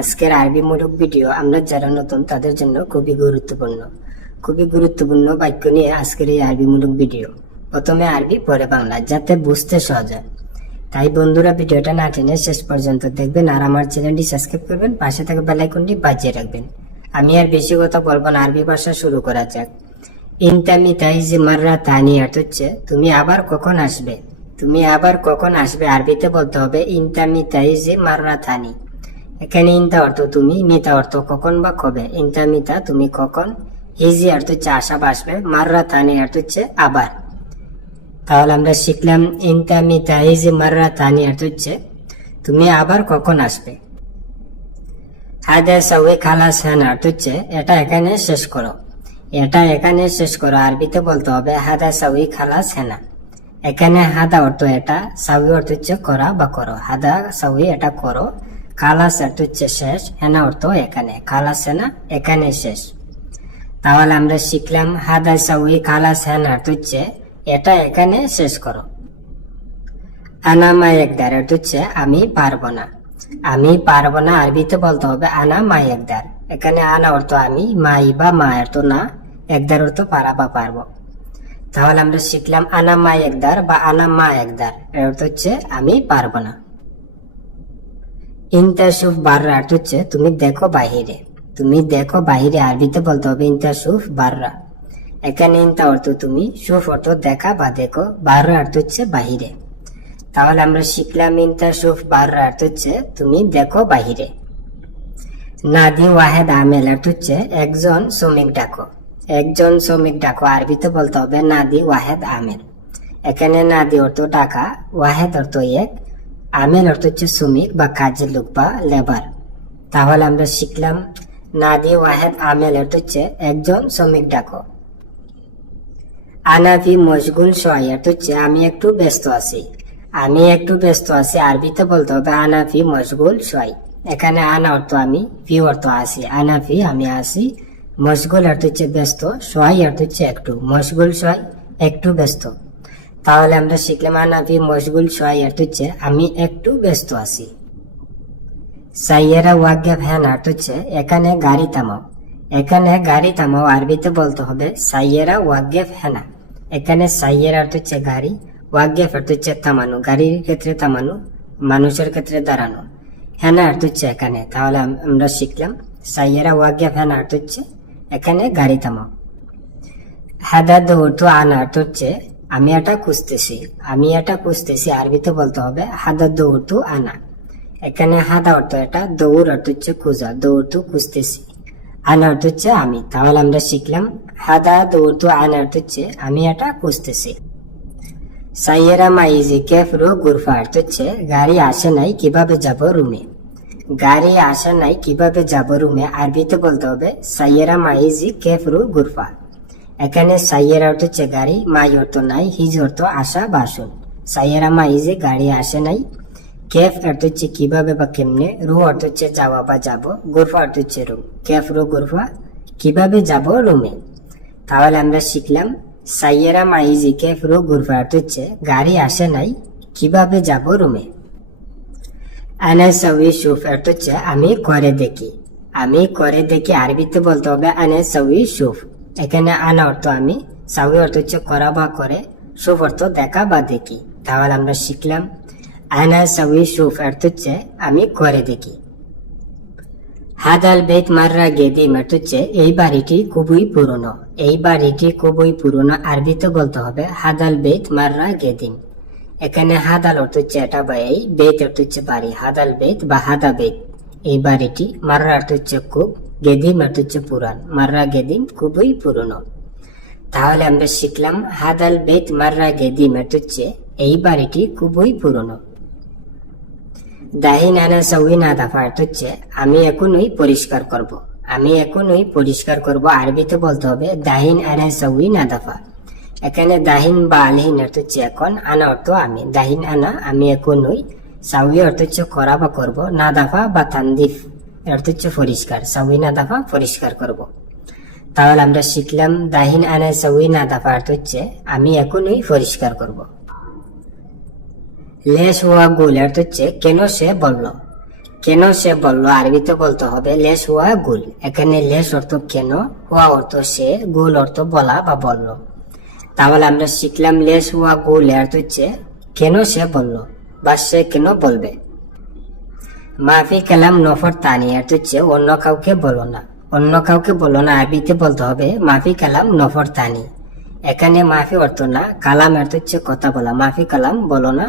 আজকের আরবিমূলক ভিডিও আমরা যারা নতুন তাদের জন্য খুবই গুরুত্বপূর্ণ। খুবই গুরুত্বপূর্ণ বাক্য নিয়ে আজকের এই আরবিমূলক ভিডিও। প্রথমে আরবি, পরে বাংলা, যাতে বুঝতে সহজ হয়। তাই বন্ধুরা, ভিডিওটা না টেনে শেষ পর্যন্ত দেখবেন আর আমার চ্যানেলটি সাবস্ক্রাইব করবেন, পাশে থাকা বেলাইকনটি বাজিয়ে রাখবেন। আমি আর বেশি কথা বলব না, আরবি ভাষা শুরু করা যাক। ইনতামি তাইজ মাররা তানি হচ্ছে, তুমি আবার কখন আসবে? তুমি আবার কখন আসবে? আরবিতে বলতে হবে ইনতামি তাইজ মাররা থানি এখানে ইনতা অর্থ তুমি, মিতা অর্থ কখন বা কবে? ইনতা, মিতা, তুমি কখন? ইজি অর্থ হচ্ছে আসা বা আসবে, মাররা, থানি অর্থ হচ্ছে আবার। তাহলে আমরা শিখলাম ইনতা, মিতা, ইজি, মাররা, থানি অর্থ হচ্ছে তুমি আবার কখন আসবে। হায়দা সাউই খালাস হ্যান অর্থ হচ্ছে এটা এখানে শেষ করো। এটা এখানে শেষ করো, আরবিতে বলতে হবে হাদা সাউই খালাস হেনা এখানে হাদা অর্থ এটা, সাউই অর্থ হচ্ছে করা বা করো। হাদা সাউই এটা করো খালাস অর্থ হচ্ছে শেষ, হেনা অর্থ এখানে খালাস হেনা এখানে শেষ। তাহলে আমরা শিখলাম হাদা সাউই খালাস হেনা অর্থ হচ্ছে, এটা এখানে শেষ করো। আনা একদার অর্থ হচ্ছে, আমি পারব না। আমি পারব না, আরবিতে বলতে হবে আনা মা একদার এখানে আনা অর্থ আমি, মাই বা মা অর্থ না, একদার অর্থ পারা বা পারব। তাহলে আমরা শিখলাম আনা মা একদার বা আনা মা একদার এর অর্থ হচ্ছে, আমি পারব না। ইন্টাসুফ বাররা অর্থ হচ্ছে তুমি দেখো বাহিরে। তুমি দেখো বাহিরে, আরবিতে বলতে হবে ইন্টাসুফ বাররা। এখানে ইন্তা অর্থ তুমি, সুফ অর্থ দেখা বা দেখো, বাররা অর্থ হচ্ছে বাহিরে। তাহলে আমরা শিখলাম ইন্টাসুফ বাররা অর্থ হচ্ছে তুমি দেখো বাহিরে। নাদি ওয়াহেদ আমেল অর্থ হচ্ছে একজন শ্রমিক ডাকো। একজন শ্রমিক ডাকো, আরবিতে বলতে হবে নাদি ওয়াহেদ আমেল। এখানে নাদি অর্থ ডাকা, ওয়াহেদ অর্থ এক। আমেল অর্থ হচ্ছে শ্রমিক বা কাজের লোক বা লেবার। তাহলে আমরা শিখলাম, না নাদি ওয়াহেদ আমেল অর্থ হচ্ছে একজন শ্রমিক ডাকো। আনাফি মশগুল সোয়াই অর্থ হচ্ছে আমি একটু ব্যস্ত আছি। আমি একটু ব্যস্ত আছি আরবিতে বলতে হবে আনাফি মশগুল সোয়াই এখানে আনা অর্থ আমি ফি অর্থ আসি আনাফি আমি আসি মশগুল অর্থ হচ্ছে ব্যস্ত সোয়াই অর্থ হচ্ছে একটু। মশগুল সোয়াই একটু ব্যস্ত। তাহলে আমরা শিখলাম আনাফি মশগুল সোয়াই অর্থ হচ্ছে আমি একটু ব্যস্ত আছি। সাইয়েরা ওয়াগ্যাপ হ্যান অর্থ হচ্ছে এখানে গাড়ি থামাও। এখানে গাড়ি থামাও, আরবিতে বলতে হবে সাইয়েরা ওয়াগ্যাপ হ্যানা এখানে সাইয়েরা অর্থ হচ্ছে গাড়ি ওয়াগ্যাপ অর্থ হচ্ছে থামানো, গাড়ির ক্ষেত্রে থামানো, মানুষের ক্ষেত্রে দাঁড়ানো। হ্যানা অর্থ হচ্ছে এখানে। তাহলে আমরা শিখলাম, সাইয়েরা ওয়াগ্যাপ হ্যানা অর্থ হচ্ছে এখানে গাড়ি থামাও। হাদা দৌড় তো আনা অর্থ হচ্ছে আমি এটা খুঁজতেছি, আমি এটা খুঁজতেছি আরবিতে বলতে হবে, হাদা দৌড় আনা। এখানে হাদা অর্থ এটা, দৌড় অর্থ হচ্ছে খোঁজা, দৌড় খুঁজতেছি। আনা অর্থ হচ্ছে আমি, তাহলে আমরা শিখলাম, হাদা দৌড় আনা অর্থ হচ্ছে আমি এটা খুঁজতেছি। সাইয়েরা মাইজি কেফরো গুরফা অর্থ হচ্ছে, গাড়ি আসে নাই, কীভাবে যাব রুমে? গাড়ি আসে নাই, কীভাবে যাব রুমে? আরবিতে বলতে হবে, সাইয়েরা মাইজি কেফরো গুরফা। এখানে সাইয়েরা হচ্ছে গাড়ি, মাই অর্থ নাই, হিজ অর্থ আসা বাসন সাইয়েরা মাইজি গাড়ি আসে নাই কেফ অর্থ হচ্ছে কীভাবে বা কেমনে, রু অর্থ হচ্ছে যাওয়া বা যাব, গুরফা অর্থ হচ্ছে রুম কেফ রু, গুরফা, কীভাবে যাব রুমে? তাহলে আমরা শিখলাম, সাইয়েরা মাইজি কেফ রু, গুরফা অর্থ হচ্ছে গাড়ি আসে নাই, কীভাবে যাব রুমে? আনা সউই সুফ অর্থ হচ্ছে, আমি করে দেখি। আমি করে দেখি, আরবিতে বলতে হবে আনা সউই সুফ। এখানে আনা অর্থ আমি, সাউই অর্থ হচ্ছে করা বা করে, সুফ অর্থ দেখা বা দেখি। তাহলে আমরা শিখলাম, আনা সউই সুফ অর্থ হচ্ছে আমি করে দেখি। হাদাল বেত মাররা গেদিম অর্থ হচ্ছে, এই বাড়িটি খুবই পুরনো। এই বাড়িটি খুবই পুরনো, আরবিতে বলতে হবে, হাদাল বেত মাররা গেদিম। এখানে হাদাল অর্থ হচ্ছে এটা বা এই, বেত অর্থ হচ্ছে বাড়ি। হাদাল বেত বা হাদা বেত, এই বাড়িটি মাররা অর্থ হচ্ছে খুব অর্থ হচ্ছে পুরান মাররা গেদিম খুবই পুরনো। তাহলে আমরা শিখলাম, হাদাল বেত মাররা গেদিম অর্থ হচ্ছে এই বাড়িটি খুবই পুরনো। দাহিন আনা সউইন আদাফা অর্থ হচ্ছে আমি এখনই পরিষ্কার করব। আমি এখনই পরিষ্কার করব, আরবিতে বলতে হবে দাহিন আনা সউইন আদাফা এখানে দাহিন বা আলহিন অর্থ হচ্ছে এখন, আনা অর্থ আমি। দাহিন আনা, আমি এখনই সাউই অর্থ হচ্ছে করা বা করব, না দাফা বা তান্দিফ। অর্থ হচ্ছে পরিষ্কার সাউই না দাফা পরিষ্কার করব। তাহলে আমরা শিখলাম, দাহিন আনা সাউই না দাফা অর্থ হচ্ছে আমি এখনই পরিষ্কার করব। লেশ হওয়া গোল অর্থ হচ্ছে কেন সে বলল? কেন সে বলল? আরবিতে বলতে হবে, লেশ হুয়া গুল। এখানে লেশ অর্থ কেন হুয়া অর্থ সে, গুল অর্থ বলা বা বলল। তাহলে আমরা শিখলাম, লেশ হুয়া গুল অর্থ হচ্ছে কেন সে বলল বা সে কেন বলবে? মাফি কালাম নফর তানি এর অর্থ হচ্ছে অন্য কাউকে বলো না। অন্য কাউকে বলো না আরবিতে বলতে হবে মাফি কালাম নফর তানি। এখানে মাফি অর্থ না, কালাম অর্থ হচ্ছে কথা বলা। মাফি কালাম বলো না।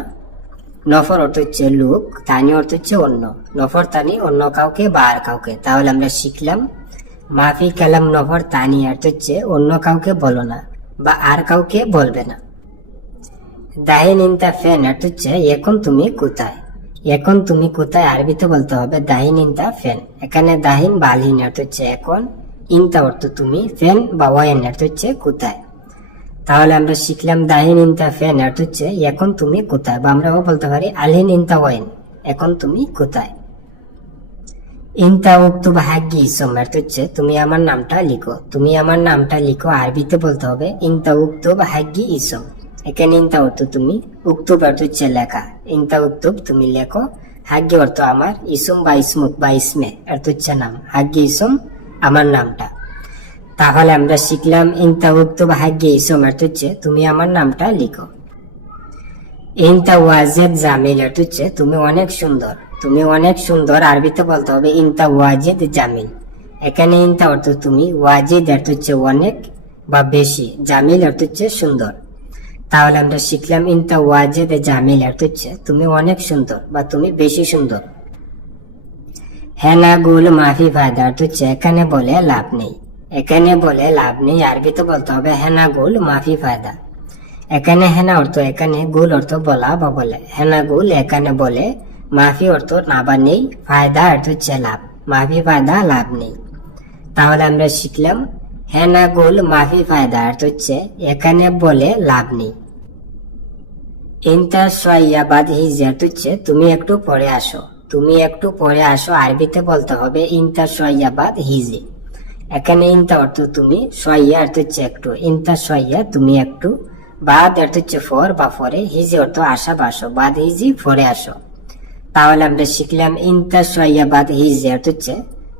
নফর অর্থ হচ্ছে লোক, তানি অর্থ হচ্ছে অন্য। নফর তানি অন্য কাউকে বা আর কাউকে। তাহলে আমরা শিখলাম মাফি কালাম নফর তানি অর্থ হচ্ছে অন্য কাউকে বলো না বা আর কাউকে বলবে না। দাহিন ইনতা ফেন অর্থ হচ্ছে এখন তুমি কোথায়? এখন তুমি কোথায় আরবিতে বলতে হবে? দাহিন ইনতা ফেন। এখানে দাহিন বা আলহিন অর্থ হচ্ছে এখন ইনতা অর্থ তুমি, ফেন বা ওয়েন অর্থ হচ্ছে কোথায়। তাহলে আমরা শিখলাম দাহিন ইনতা ফেন অর্থ হচ্ছে এখন তুমি কোথায়, বা আমরাও বলতে পারি আলহিন ইনতা ওয়েন এখন তুমি কোথায়। ইনতা উক্তুব হাগ্গি ইসম অর্থ হচ্ছে তুমি আমার নামটা লিখো। তুমি আমার নামটা লিখো, আরবিতে বলতে হবে ইনতা উক্তুব হাগ্গি ইসম। এখানে ইনতা অর্থ তুমি উক্তুব অর্থ হচ্ছে লেখা। ইনতা উক্তুব তুমি লেখো হাগ্গি অর্থ আমার, ইসুম বা ইসমুক বা ইসমে অর্থ হচ্ছে নাম। হাগ্গি ইসম, আমার নামটা তাহলে আমরা শিখলাম ইনতা উক্তুব হাগ্গি ইসম অর্থ হচ্ছে, তুমি আমার নামটা লিখো ইনতা ওয়াজেদ জামিল অর্থ হচ্ছে, তুমি অনেক সুন্দর তুমি অনেক সুন্দর আরবিতে বলতে হবে ইনতা ওয়াজেদ জামিল এখানে ইনতা অর্থ তুমি, ওয়াজেদ অর্থ হচ্ছে অনেক বা বেশি, জামিল অর্থ হচ্ছে সুন্দর। তাহলে আমরা শিখলাম ইনতা ওয়াজেদ জামিল অর্থ হচ্ছে তুমি অনেক সুন্দর বা তুমি বেশি সুন্দর। হেনা গুল, মাফি ফায়দা অর্থ হচ্ছে এখানে বলে লাভ নেই। এখানে বলে লাভ নেই আরবিতে বলতে হবে হেনা গুল, মাফি ফায়দা। এখানে হেনা অর্থ, এখানে গুল অর্থ বলা বা বলে। হেনা গুল, এখানে বলে মাফি অর্থ না বা নেই, ফায়দা অর্থ হচ্ছে লাভ। মাফি ফায়দা, লাভ নেই। তাহলে আমরা শিখলাম হেনা গুল, মাফি ফায়দা অর্থ হচ্ছে এখানে বলে লাভ নেই। হচ্ছে, তুমি একটু পরে আসো। তুমি একটু পরে আসো, আরবিতে বলতে হবে ইন্টার সোয়াইয়াবাদ হিজে এখানে ইন্তা অর্থ তুমি সোয়াইয়া অর্থ হচ্ছে একটু। ইন্তা সোয়াইয়া তুমি একটু। বাদ অর্থ হচ্ছে ফর বা ফরে হিজি অর্থ আসা বা আসো। বাদ হিজি ফরে আসো। তাহলে আমরা শিখলাম ইন্তা সোয়াইয়া বাদ হিজি অর্থ হচ্ছে,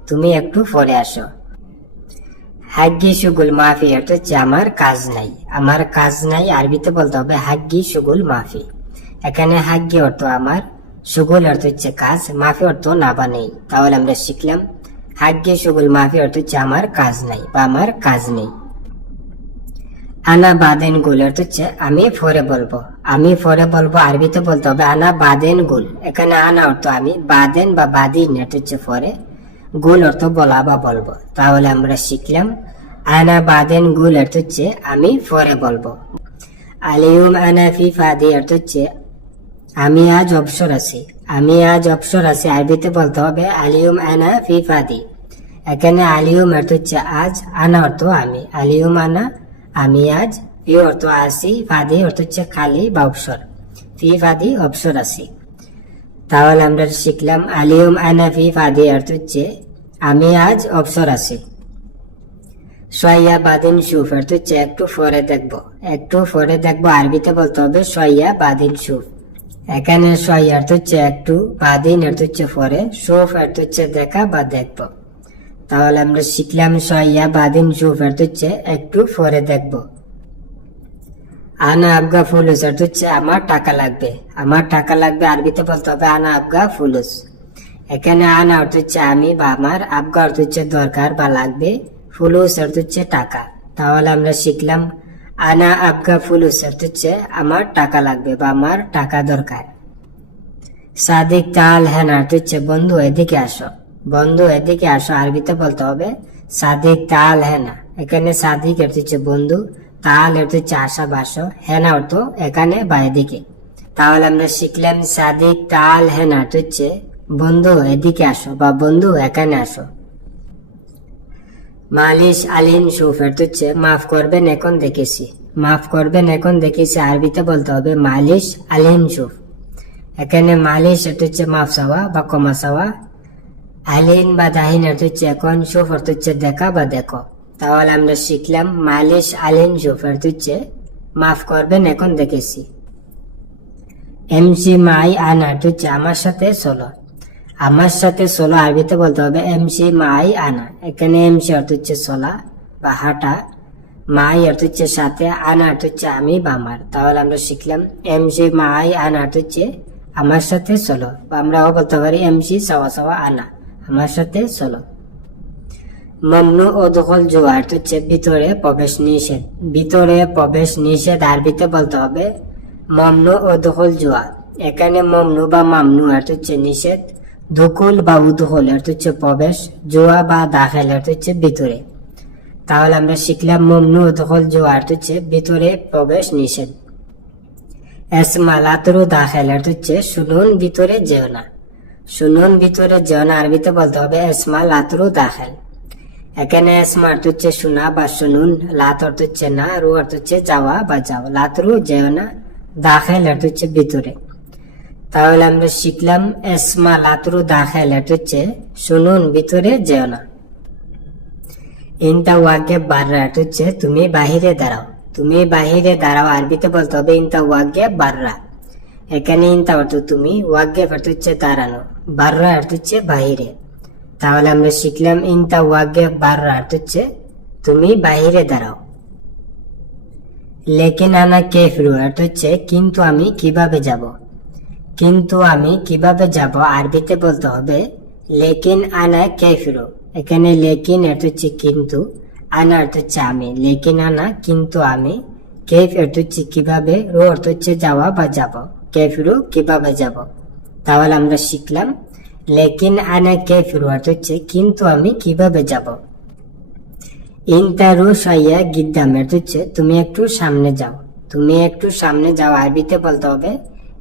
তুমি একটু পরে আসো। হাগ্গি সুগুল মাফি অর্থ হচ্ছে আমার কাজ নাই আমার কাজ নাই আরবিতে বলতে হবে হাগ্গি সুগুল মাফি এখানে হাগ্গি অর্থ আমার সুগুল অর্থ হচ্ছে কাজ মাফি অর্থ না বা নেই তাহলে আমরা শিখলাম হাগ্গি সুগুল মাফি অর্থ হচ্ছে আমার কাজ নাই বা আমার কাজ নেই আনা বাদেন গুল অর্থ হচ্ছে আমি ফরে বলব আমি ফরে বলব আরবিতে বলতে হবে আনা বাদেন গুল এখানে আনা অর্থ আমি বাদেন বা বাদিন অর্থ হচ্ছে ফরে গুল অর্থ বলা বা বলব। তাহলে আমরা শিখলাম আনা বাদেন গুল অর্থ হচ্ছে আমি ফরে বলব। আলিউম আনা ফি ফাদি অর্থ হচ্ছে, আমি আজ অবসর আছি। আমি আজ অবসর আছি, আরবিতে বলতে হবে আলিউম আনা ফি ফাদি। এখানে আলিউম অর্থ হচ্ছে আজ, আনা অর্থ আমি। আলিউম আনা, আমি আজ ফি অর্থ আসি ফাদি অর্থ হচ্ছে খালি বা অবসর। ফি ফাদি, অবসর আছি। তাহলে আমরা শিখলাম আলিয়ম আনা ফি ফাদি অর্থ হচ্ছে, আমি আজ অবসর আছি। সয়া বাদিন সুফ। অর্থ হচ্ছে একটু পরে দেখব। একটু পরে দেখব আরবিতে বলতে হবে সয়া বাদিন সুফ। এখানে সয়া অর্থ হচ্ছে একটু বাদিন। অর্থ হচ্ছে, পরে। সুফ অর্থ হচ্ছে, দেখা বা দেখব। তাহলে আমরা শিখলাম সয়া বাদিন সুফ। অর্থ হচ্ছে একটু পরে দেখব। আনা আবগা ফুলুস অর্থ হচ্ছে আমার টাকা লাগবে। আমার টাকা লাগবে, আরবিতে বলতে হবে আনা আবগা ফুলুস। এখানে আনা অর্থ হচ্ছে আমি বা আমার আবগা অর্থ হচ্ছে দরকার বা লাগবে, ফুলুস অর্থ হচ্ছে টাকা। তাহলে আমরা শিখলাম আনা আবগা ফুলুস অর্থ হচ্ছে আমার টাকা লাগবে বা আমার টাকা দরকার। সাদিক তাল হ্যান অর্থ হচ্ছে বন্ধু, এদিকে আসো। বন্ধু, এদিকে আসো, আরবিতে বলতে হবে সাদিক তাল হ্যানা এখানে সাদিক অর্থ হচ্ছে বন্ধু অর্থ হচ্ছে আসা বাসো হেনা অর্থ এখানে বা এদিকে তাহলে আমরা শিখলাম সাদিক তাল হেনা অর্থ হচ্ছে বন্ধু, এদিকে আসো বা বন্ধু, এখানে আসো। মালিশ আলিন সুফ অর্থ হচ্ছে মাফ করবেন এখন দেখেছি। মাফ করবেন এখন দেখেছি, আরবিতে বলতে হবে মালিশ আলিন সুফ। এখানে মালিশ অর্থ হচ্ছে মাফ চাওয়া বা ক্ষমা চাওয়া। আলিন বা দাহিন অর্থ হচ্ছে এখন সুফ অর্থ হচ্ছে দেখা বা দেখো। তাহলে আমরা শিখলাম মালিশ আলিন সুফ অর্থ হচ্ছে মাফ করবেন এখন দেখেছি। এমসি মাই আন হচ্ছে আমার সাথে চলো আমার সাথে চলো আরবিতে বলতে হবে এমসি মাই আনা। এখানে এমসি অর্থ হচ্ছে চলা বা হাঁটা। মাই অর্থ হচ্ছে সাথে, আনা অর্থ হচ্ছে আমি বা আমার। তাহলে আমরা শিখলাম এমসি মাই আনা অর্থ হচ্ছে আমার সাথে চলো বা আমরাও বলতে পারি এমসি সওয়া সওয়া আনা, আমার সাথে চলো মমনু ও দখল জোয়া হচ্ছে ভিতরে প্রবেশ নিষেধ। ভিতরে প্রবেশ নিষেধ আরবিতে বলতে হবে মমনু ও দখল জোয়া। এখানে মমনু বা মামনু অর্থ হচ্ছে নিষেধ, দুকুল বা উদখল অর্থ হচ্ছে প্রবেশ, জোয়া বা দাখেল অর্থ হচ্ছে ভিতরে। তাহলে আমরা শিখলাম মমনু ও দখল জোয়া অর্থ হচ্ছে ভিতরে প্রবেশ নিষেধ। এসমা লাতরু দাখেল অর্থ হচ্ছে শুনুন, ভিতরে যেও না। শুনুন, ভিতরে যেও না আরবিতে বলতে হবে এসমা লাতরু দাখেল। এখানে এসমা অর্থ হচ্ছে শোনা বা শুনুন, লাত অর্থ হচ্ছে না, রু অর্থ হচ্ছে যাওয়া বা যাও লাতরু যেও না, দাখেল অর্থ হচ্ছে ভিতরে। তাহলে আমরা শিখলাম, এসমা লাতরু দাখেল অর্থ হচ্ছে শুনুন, ভিতরে যেও না। ইনতা ওয়াগে বাররা অর্থ হচ্ছে তুমি বাহিরে দাঁড়াও। তুমি বাহিরে দাঁড়াও, আরবিতে বলতে হবে ইনতা ওয়াগে বাররা। এখানে ইনতা অর্থ তুমি, ওয়াগে অর্থ হচ্ছে দাঁড়ানো। বাররা অর্থ হচ্ছে বাহিরে। তাহলে আমরা শিখলাম ইনতা ওয়াগে বাররা। অর্থ হচ্ছে তুমি বাহিরে দাঁড়াও। লেকিন আনা কেফরু। অর্থ হচ্ছে কিন্তু আমি কীভাবে যাব? কিন্তু আমি কীভাবে যাব? আরবিতে বলতে হবে লেকিন আনা কেফরু। এখানে লেকিন অর্থ হচ্ছে কিন্তু, আনা অর্থ হচ্ছে আমি। লেকিন আনা কিন্তু আমি। কেফ অর্থ হচ্ছে কীভাবে রো? অর্থ হচ্ছে যাওয়া বা যাব। কেফরু কীভাবে যাব? তাহলে আমরা শিখলাম লেকিন আনা কেফরু হচ্ছে, কিন্তু আমি কীভাবে যাব? ইনতারু সাইয়া গিদ্দাম অর্থ হচ্ছে, তুমি একটু সামনে যাও। তুমি একটু সামনে যাও, আরবিতে বলতে হবে?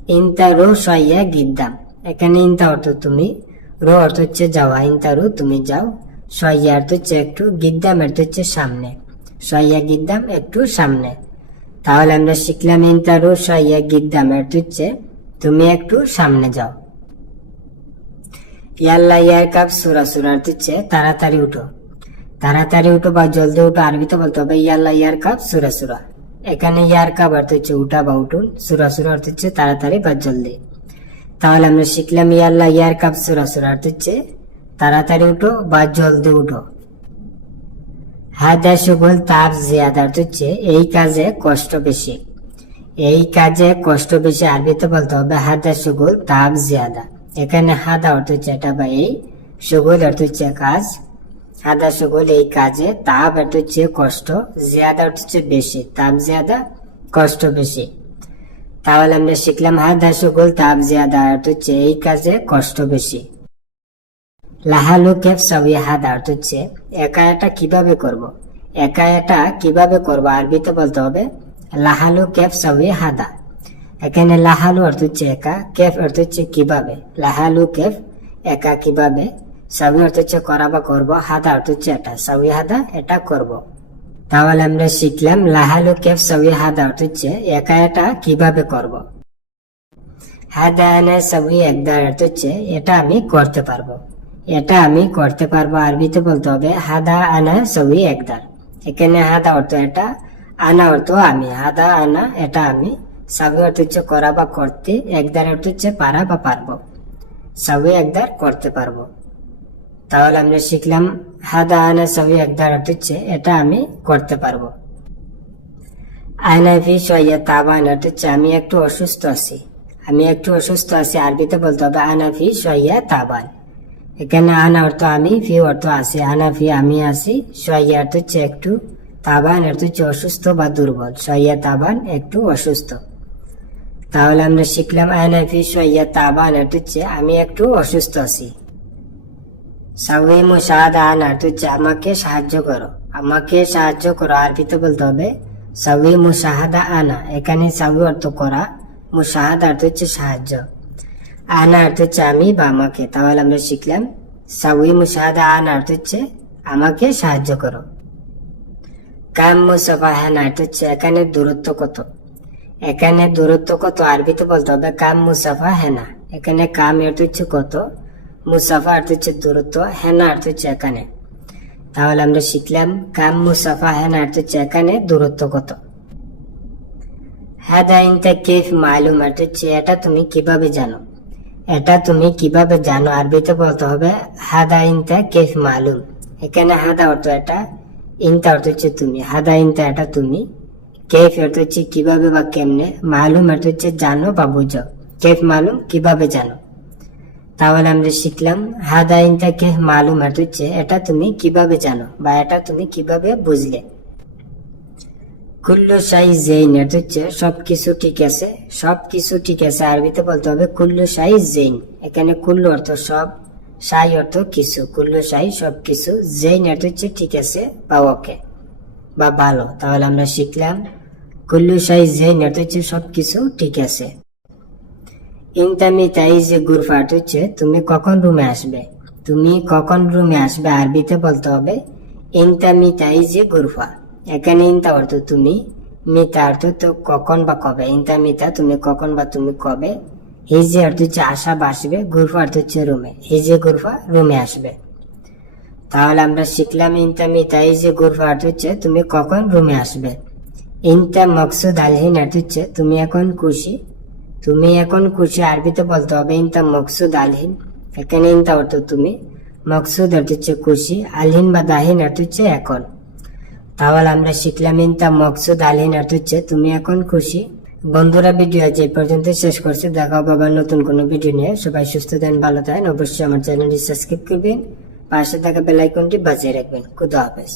ইনতারু সাইয়া গিদ্দাম এখানে ইনতা অর্থ তুমি, রো অর্থ হচ্ছে যাওয়া। ইনতারু, তুমি যাও। সইয়া অর্থ হচ্ছে, একটু গিদ্দাম অর্থ হচ্ছে সামনে। সইয়া গিদ্দাম একটু সামনে। তাহলে আমরা শিখলাম, ইনতারু সইয়া গিদ্দাম অর্থ হচ্ছে, তুমি একটু সামনে যাও। ইয়াল্লা ইয়ার কাপ সুরা সুরা অর্থ হচ্ছে তাড়াতাড়ি উঠো। তাড়াতাড়ি উঠো বা জলদি উঠো আরবিতে বলতে হবে, ইয়াল্লা ইয়ার কাপ, সুরা সুরা। এখানে ইয়ার কাপ অর্থ হচ্ছে উঠা বা উঠুন, সুরা সুরা অর্থ হচ্ছে তাড়াতাড়ি বা জলদি। তাহলে আমরা শিখলাম ইয়াল্লা ইয়ার কাপ, সুরা সুরা অর্থ হচ্ছে তাড়াতাড়ি উঠো বা জলদি উঠো। হাদা সুগল তাপ জিয়াদা অর্থ হচ্ছে এই কাজে কষ্ট বেশি। এই কাজে কষ্ট বেশি আরবিতে বলতে হবে হাদা সুগল তাপ জিয়াদা। এখানে হাদা অর্থ হচ্ছে এটা বা এই, সুগল অর্থ হচ্ছে কাজ, হাদা সুগল এই কাজে তাপ অর্থ হচ্ছে কষ্ট, জিয়াদা অর্থ হচ্ছে বেশি তাপ জিয়াদা, কষ্ট বেশি। তাহলে আমরা শিখলাম হাদা সুগল তাপ জিয়াদা অর্থ হচ্ছে এই কাজে কষ্ট বেশি। লাহালু কেফ সবই হাদা অর্থ হচ্ছে একা এটা কীভাবে করব। একা এটা কীভাবে করব? আরবিতে বলতে হবে, লাহালু কেফ সবই হাদা। এখানে লাহালু অর্থ হচ্ছে একা, কেফ অর্থ হচ্ছে কীভাবে লাহালু, কেফ, একা কীভাবে সবই অর্থ হচ্ছে করা বা করব, হাদা অর্থ হচ্ছে এটা সবই হাদা, এটা করব। তাহলে আমরা শিখলাম লাহালু, কেফ সবই হাদা অর্থ হচ্ছে একা, এটা কীভাবে করব। হাদা এনে সবই একদার অর্থ হচ্ছে এটা আমি করতে পারব এটা আমি করতে পারব, আরবিতে বলতে হবে হাদা আনা সবই একদার এখানে হাদা অর্থ এটা, আনা অর্থ আমি, হাদা আনা এটা আমি সবই অর্থ হচ্ছে করা বা করতে, একদার অর্থ হচ্ছে পারা বা পারব। সবই একদার করতে পারব। তাহলে আমরা শিখলাম হাদা আনা সবই একদার অর্থ এটা আমি করতে পারব। আয়নাফি সইয়া তাবান অর্থ হচ্ছে আমি একটু অসুস্থ আছি। আমি একটু অসুস্থ আছি, আরবিতে বলতে হবে আনাফি সইয়া তাবান এখানে আনা অর্থ আমি ফি অর্থ আছে। আনা ফি আমি আছি সইয়া অর্থ হচ্ছে একটু তাবান অর্থ হচ্ছে অসুস্থ বা দুর্বল। সইয়া তাবান একটু অসুস্থ। তাহলে আমরা শিখলাম আনা ফি সইয়া তাবান হচ্ছে আমি একটু অসুস্থ আছি। সাউই মুশাহাদা আন অর্থ হচ্ছে আমাকে সাহায্য করো। আমাকে সাহায্য করো আরবিতে বলতে হবে? সাউই মুশাহাদা আনা, এখানে সাউই অর্থ করা মুশাহাদা অর্থ হচ্ছে সাহায্য। আনা অর্থ হচ্ছে আমি বা আমাকে, তাহলে আমরা শিখলাম সাউই মুশাহাদা আনা অর্থ হচ্ছে আমাকে সাহায্য করো। কাম মুসাফা হ্যানা অর্থ হচ্ছে এখানে দূরত্ব কত? এখানে দূরত্ব কত? আরবিতে বলতে হবে কাম মুসাফা হেনা। এখানে কাম অর্থ হচ্ছে কত? মুসাফা অর্থ হচ্ছে দূরত্ব, হেনা অর্থ হচ্ছে এখানে। তাহলে আমরা শিখলাম কাম মুসাফা হেনা অর্থ হচ্ছে এখানে দূরত্ব কত। ইনতা কেফ মালুম অর্থ হচ্ছে এটা তুমি কীভাবে জানো? এটা তুমি কীভাবে জানো? আরবিতে বলতে হবে হাদা ইনতা কেফ মালুম। এখানে হাদা অর্থ এটা, ইনতা অর্থ হচ্ছে তুমি। হাদা ইনতা এটা তুমি কেফ অর্থ হচ্ছে কীভাবে বা কেমনে, মালুম অর্থ হচ্ছে জানো বা বুঝো। কেফ মালুম কীভাবে জানো? তাহলে আমরা শিখলাম, হাদা ইনতা কেফ মালুম অর্থ হচ্ছে এটা তুমি কীভাবে জানো বা এটা তুমি কীভাবে বুঝলে? কুল্লু শাই জেইন এটা হচ্ছে সবকিছু ঠিক আছে, সবকিছু ঠিক আছে, আরবিতে বলতে হবে কুল্লু শাই জেইন। এখানে কুল্লু অর্থ সব, শাই অর্থ কিছু, কুল্লু শাই সবকিছু, জেইন অর্থ হচ্ছে ঠিক আছে বা ওকে, বা ভালো। তাহলে আমরা শিখলাম কুল্লু শাই জেইন অর্থ হচ্ছে সবকিছু ঠিক আছে। ইনতামি তাই যে গুরফা অর্থ হচ্ছে, তুমি কখন রুমে আসবে? তুমি কখন রুমে আসবে আরবিতে বলতে হবে? ইনতামি যে গুরফা, এখানে ইনতা অর্থ তুমি, মিতা অর্থ তো কখন বা কবে? ইনতা মিতা তুমি কখন বা তুমি কবে? হিজে অর্থ হচ্ছে আসা বা আসবে, গুরফা অর্থ হচ্ছে রুমে হিজে গুরফা রুমে আসবে। তাহলে আমরা শিখলাম ইনতা মিতা হিজে গুরফা অর্থ হচ্ছে তুমি কখন রুমে আসবে? ইনতা মকসুদ আলহিন অর্থ হচ্ছে তুমি এখন খুশি? তুমি এখন খুশি আরবিতে বলতে হবে ইনতা মকসুদ আলহিন এখানে ইনতা অর্থ তুমি। মকসুদ অর্থ হচ্ছে খুশি আলহিন বা দাহিন অর্থ হচ্ছে এখন তাহলে আমরা শিখলাম ইনতা মকসুদ আলহিন অর্থ হচ্ছে তুমি এখন খুশি? বন্ধুরা, ভিডিও আজ এই পর্যন্ত শেষ করছে। দেখা হবে আবার নতুন কোনো ভিডিও নিয়ে। সবাই সুস্থ থাকেন, ভালো থাকেন। অবশ্যই আমার চ্যানেলটি সাবস্ক্রাইব করবেন। পাশে থাকা বেল আইকনটি বাজিয়ে রাখবেন। খুদা হাফেজ।